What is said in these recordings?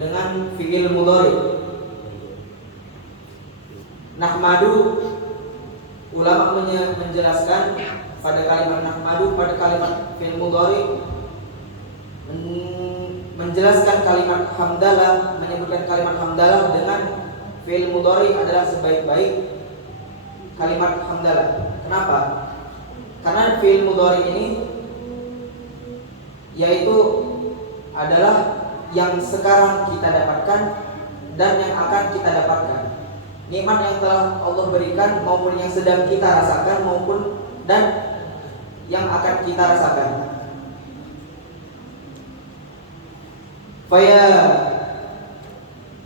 dengan fi'il mudhari. Nahmadu, ulama menjelaskan pada kalimat nahmadu, pada kalimat fi'il mudhari, menjelaskan kalimat hamdalah, menyebutkan kalimat hamdalah dengan fi'il mudhari adalah sebaik-baik kalimat hamdalah. Kenapa? Karena fi'il mudhari ini yaitu adalah yang sekarang kita dapatkan dan yang akan kita dapatkan. Nikmat yang telah Allah berikan maupun yang sedang kita rasakan maupun dan yang akan kita rasakan. Faya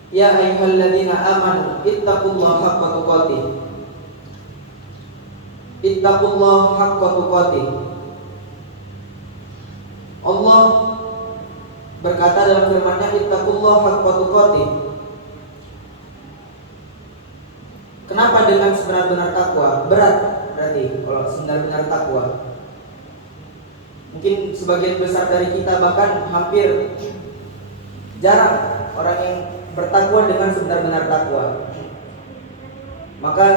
ya ayyuhalladzina amanu ittaqullaha haqqa tuqatih. Ittaqullaha haqqa tuqatih. Allah berkata dalam firman-Nya, ittaqullaha haqqa tuqatih. Kenapa dengan sebenar-benar takwa? Berat berarti kalau sebenar-benar takwa. Mungkin sebagian besar dari kita bahkan hampir jarang orang yang bertakwa dengan sebenar-benar takwa. Maka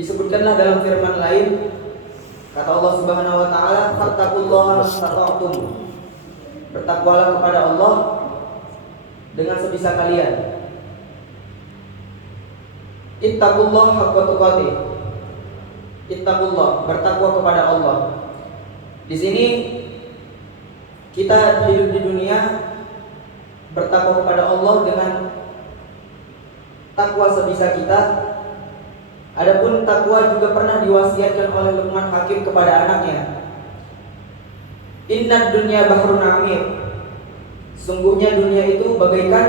disebutkanlah dalam firman lain, kata Allah Subhanahu wa taala, fattaqullaha mastata'tum. Bertakwalah kepada Allah dengan sebisa kalian. Ittaqullaha haqqa tuqatih. Ittaqullah, bertakwa kepada Allah. Di sini kita hidup di dunia bertakwa kepada Allah dengan takwa sebisa kita. Adapun takwa juga pernah diwasiatkan oleh Luqman Hakim kepada anaknya. Innad dunya bahrun amir. Sungguhnya dunia itu bagaikan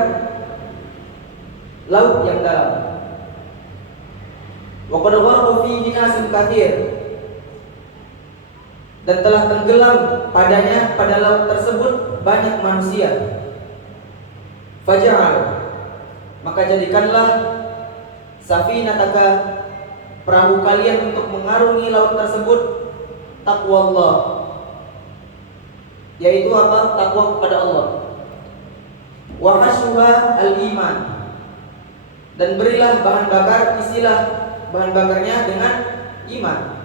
laut yang dalam. Wa qad gharqa fihi nasun katsir. Dan telah tenggelam padanya, pada laut tersebut banyak manusia. Faj'al, maka jadikanlah safinataka, perahu kalian untuk mengarungi laut tersebut, taqwallah, yaitu apa? Takwa kepada Allah. Wa hashuha al-iman, dan berilah bahan bakar, isilah bahan bakarnya dengan iman.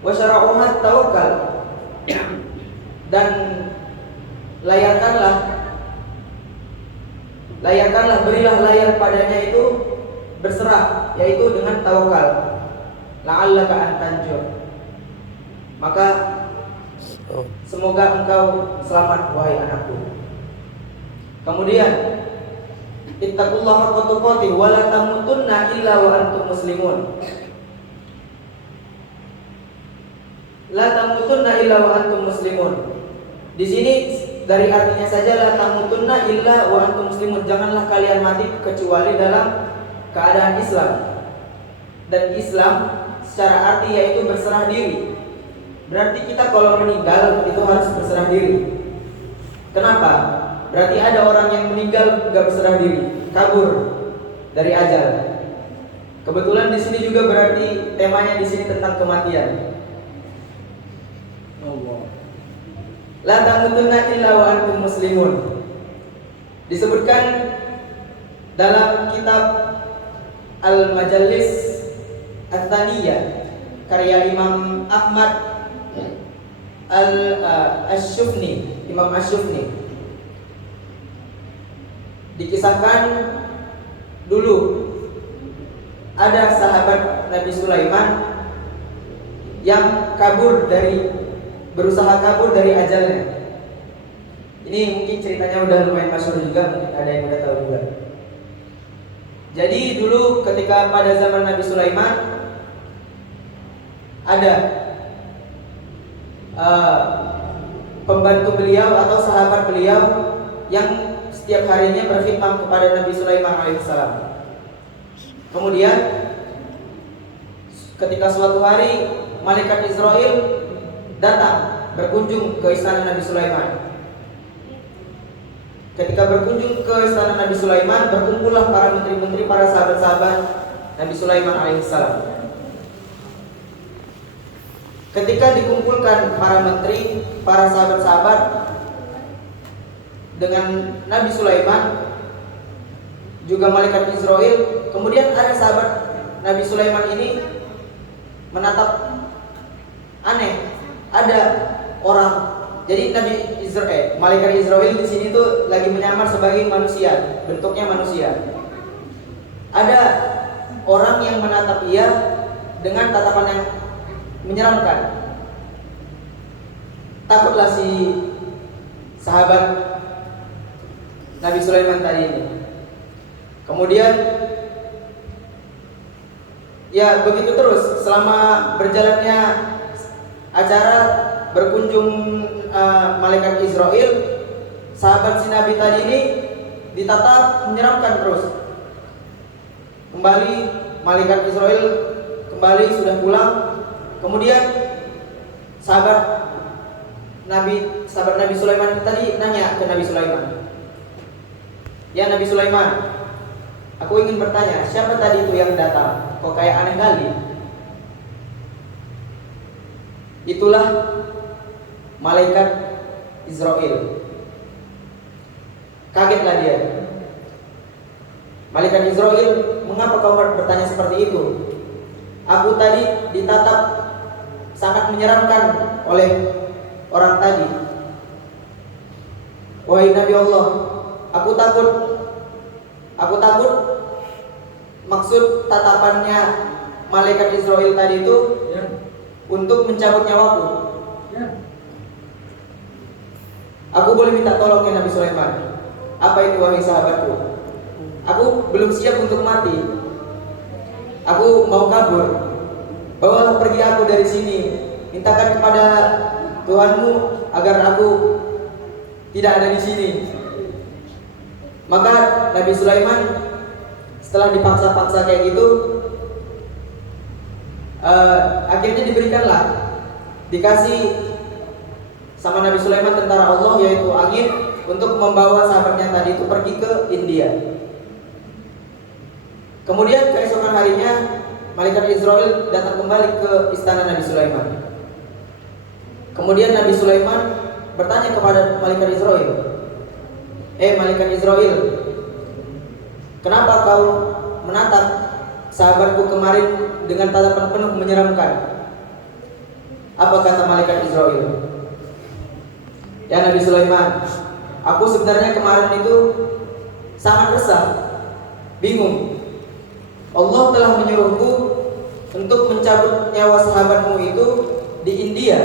Wa syara'uha tawakkal, dan layarkanlah, berilah layar padanya itu berserah, yaitu dengan tawakal. La'allaka an tanjur, maka semoga engkau selamat wahai anakku. Kemudian ittaqullaha haqqa tuqatih wa la tamutunna illa wa antum muslimun. La tamutunna illa wa antum muslimun. Di sini dari artinya saja, la tamutunna illa wa antum muslimun, janganlah kalian mati kecuali dalam keadaan Islam. Dan Islam secara arti yaitu berserah diri. Berarti kita kalau meninggal itu harus berserah diri. Kenapa? Berarti ada orang yang meninggal gak berserah diri, kabur dari ajal. Kebetulan di sini juga berarti temanya di sini tentang kematian. La tamutunna illa wa antum muslimun. Disebutkan dalam kitab Al-Majalis Ats-Tsaniyah karya Imam Ahmad Asy-Syufni, Imam Asy-Syufni, dikisahkan dulu ada sahabat Nabi Sulaiman yang berusaha kabur dari ajalnya. Ini mungkin ceritanya udah lumayan masyhur juga, mungkin ada yang udah tahu juga. Jadi dulu ketika pada zaman Nabi Sulaiman ada pembantu beliau atau sahabat beliau yang setiap harinya berkhidmat kepada Nabi Sulaiman alaihissalam. Kemudian ketika suatu hari malaikat Israel datang berkunjung ke istana Nabi Sulaiman. Ketika berkunjung ke istana Nabi Sulaiman, berkumpullah para menteri-menteri, para sahabat-sahabat Nabi Sulaiman alaihissalam. Ketika dikumpulkan para menteri, para sahabat-sahabat, dengan Nabi Sulaiman, juga malaikat Israel. Kemudian ada sahabat Nabi Sulaiman ini menatap aneh, ada orang. Jadi malaikat Israel di sini tuh lagi menyamar sebagai manusia, bentuknya manusia. Ada orang yang menatap ia dengan tatapan yang menyeramkan. Takutlah si sahabat Nabi Sulaiman tadi ini. Kemudian ya begitu terus selama berjalannya acara berkunjung malaikat Israel, sahabat si Nabi tadi ini ditatap menyeramkan terus. Kembali malaikat Israel kembali sudah pulang. Kemudian sahabat Nabi Sulaiman tadi nanya ke Nabi Sulaiman, "Ya Nabi Sulaiman, aku ingin bertanya, siapa tadi itu yang datang? Kok kayak aneh kali?" Itulah malaikat Israel. Kagetlah dia. Malaikat Israel, "Mengapa kau bertanya seperti itu? Aku tadi ditatap sangat menyeramkan oleh orang tadi. Wahai Nabi Allah, aku takut maksud tatapannya malaikat Israel tadi itu untuk mencabut nyawaku. Aku boleh minta tolong ya Nabi Sulaiman?" "Apa itu wahai sahabatku? Aku belum siap untuk mati. Aku mau kabur. Bawalah pergi aku dari sini. Mintakan kepada Tuhanmu agar aku tidak ada di sini." Maka Nabi Sulaiman setelah dipaksa-paksa kayak gitu, akhirnya dikasih sama Nabi Sulaiman tentara Allah, yaitu angin, untuk membawa sahabatnya tadi itu pergi ke India. Kemudian keesokan harinya malaikat Israel datang kembali ke istana Nabi Sulaiman. Kemudian Nabi Sulaiman bertanya kepada malaikat Israel, "Malaikat Israel, kenapa kau menatap sahabatku kemarin dengan tatapan penuh menyeramkan?" Apa kata malaikat Israel? "Ya Nabi Sulaiman, aku sebenarnya kemarin itu sangat resah, bingung. Allah telah menyuruhku untuk mencabut nyawa sahabatmu itu di India.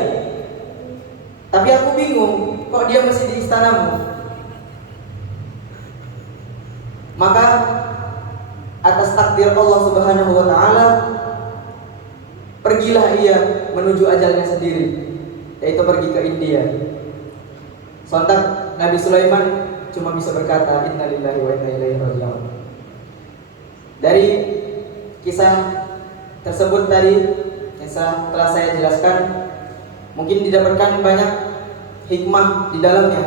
Tapi aku bingung, kok dia masih di istanamu?" Maka atas takdir Allah Subhanahu wa taala, pergilah ia menuju ajalnya sendiri, yaitu pergi ke India. Sontak Nabi Sulaiman cuma bisa berkata, "Innalillahi wa inna ilaihi raji'un." Dari kisah tersebut tadi yang telah saya jelaskan, mungkin didapatkan banyak hikmah di dalamnya.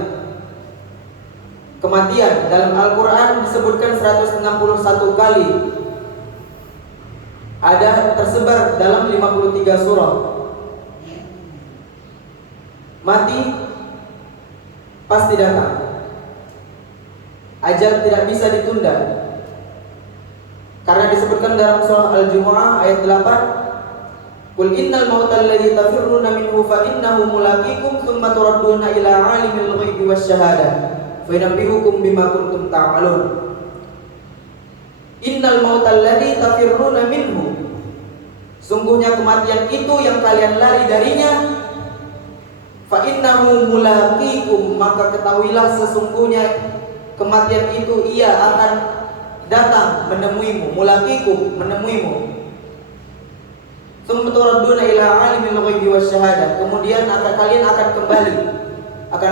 Kematian dalam Al-Quran disebutkan 161 kali. Ada tersebar dalam 53 surah. Mati pasti datang. Ajal tidak bisa ditunda. Karena disebutkan dalam surah Al-Jumu'ah ayat 8, "Qul innal mautal ladzi tafirruna minhu fa innahu mulaqikum tsumma turadduna ila 'alimil ghaibi wasyahadah fa yunabbi'ukum bima kuntum ta'malun." Innal mautal ladzi tafirruna minhu, sungguhnya kematian itu yang kalian lari darinya, fa innahu mulaqikum, maka ketahuilah sesungguhnya kematian itu ia akan datang menemuimu. Mulaqikum, menemuimu. Tsumma turadduna ila 'alimil ghaibi wasyahadah, kemudian kalian akan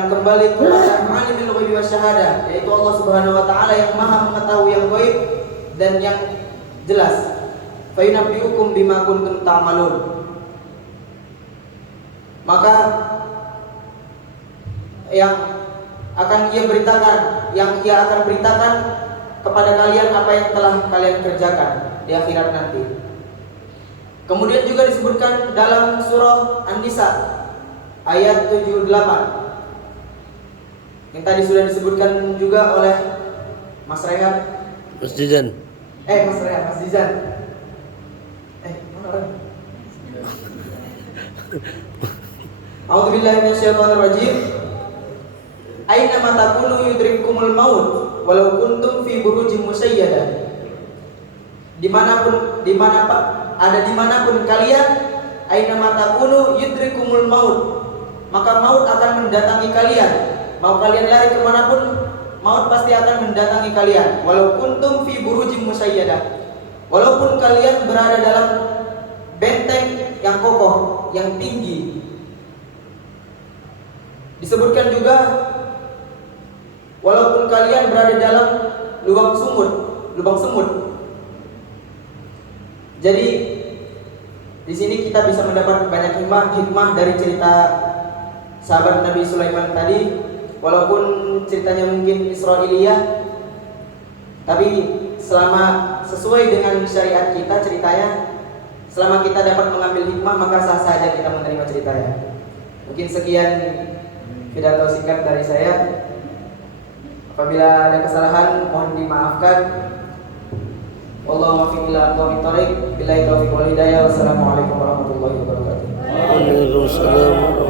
kembali kepada 'alimil ghaibi wasyahadah, yaitu Allah Subhanahu wa taala yang Maha mengetahui yang gaib dan yang jelas. Fa yunabbi'ukum bima kuntum ta'malun, maka yang akan ia akan beritakan kepada kalian apa yang telah kalian kerjakan di akhirat nanti. Kemudian juga disebutkan dalam surah An-Nisa ayat 78, Yang tadi sudah disebutkan juga oleh Mas Rehan. Mas Dizan. Mas Rehan, Mas Dizan. Mana orang? A'udzubillahi minasyaitonirrajim. Aina ma takunu yudrikumul maut walau kuntum fi burujin musayyadah. Dimanapun kalian, aina ma takunu yudrikumul maut, maka maut akan mendatangi kalian. Mau kalian lari kemanapun, maut pasti akan mendatangi kalian. Walau kuntum fi burujin musayyadah, walaupun kalian berada dalam benteng yang kokoh, yang tinggi. Disebutkan juga walaupun kalian berada dalam lubang semut. Jadi di sini kita bisa mendapat banyak hikmah dari cerita sahabat Nabi Sulaiman tadi. Walaupun ceritanya mungkin Israiliyah, tapi selama sesuai dengan syariat kita ceritanya, selama kita dapat mengambil hikmah, maka sah saja kita menerima ceritanya. Mungkin sekian pidato singkat dari saya. Apabila ada kesalahan mohon dimaafkan. Wallahu muwaffiq ila aqwamit thoriq. Billahi taufiq wal hidayah. Wassalamualaikum warahmatullahi wabarakatuh. Waalaikumsalam.